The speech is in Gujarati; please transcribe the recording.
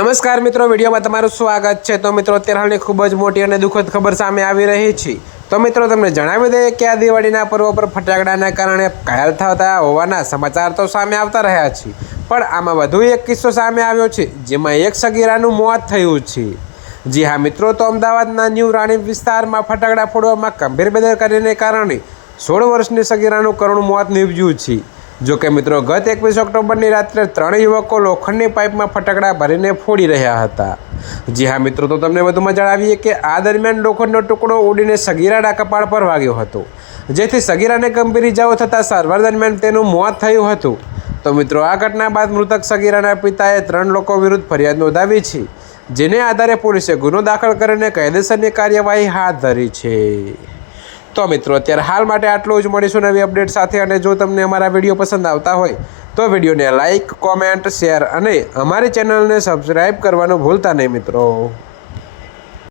નમસ્કાર મિત્રો, વિડીયોમાં તમારું સ્વાગત છે। તો મિત્રો, અત્યારે હાલની ખૂબ જ મોટી અને દુઃખદ ખબર સામે આવી રહી છે। તો મિત્રો, તમને જણાવી દઈએ કે આ દિવાળીના પર્વ પર ફટાકડાના કારણે ઘાયલ થતા હોવાના સમાચાર તો સામે આવતા રહ્યા છે, પણ આમાં વધુ એક કિસ્સો સામે આવ્યો છે, જેમાં એક સગીરાનું મોત થયું છે। જી હા મિત્રો, તો અમદાવાદના ન્યૂ રાણીપ વિસ્તારમાં ફટાકડા ફોડવામાં ગંભીર બેદરકારીને કારણે 16 વર્ષની સગીરાનું કરુણ મોત નીપજ્યું છે। જો કે મિત્રો, ગત 21 ઓક્ટોબરની રાત્રે 3 યુવકો લોખંડની પાઇપમાં ફટાકડા ભરીને ફોડી રહ્યા હતા। જી હા મિત્રો, તો તમને વધુમાં જણાવીએ કે આ દરમિયાન લોખંડનો ટુકડો ઉડીને સગીરાના કપાળ પર વાગ્યો હતો, જેથી સગીરાને ગંભીર ઇજાઓ થતાં સારવાર દરમિયાન તેનું મોત થયું હતું। તો મિત્રો, આ ઘટના બાદ મૃતક સગીરાના પિતાએ 3 લોકો વિરુદ્ધ ફરિયાદ નોંધાવી છે, જેને આધારે પોલીસે ગુનો દાખલ કરીને કાયદેસરની કાર્યવાહી હાથ ધરી છે। તો મિત્રો, અત્યારે હાલ માટે આટલું જ। મળીશું નવી અપડેટ સાથે। અને જો તમને અમારા વિડીયો પસંદ આવતા હોય તો વિડીયોને લાઇક, કોમેન્ટ, શેર અને અમારી ચેનલને સબસ્ક્રાઈબ કરવાનું ભૂલતા નહીં મિત્રો।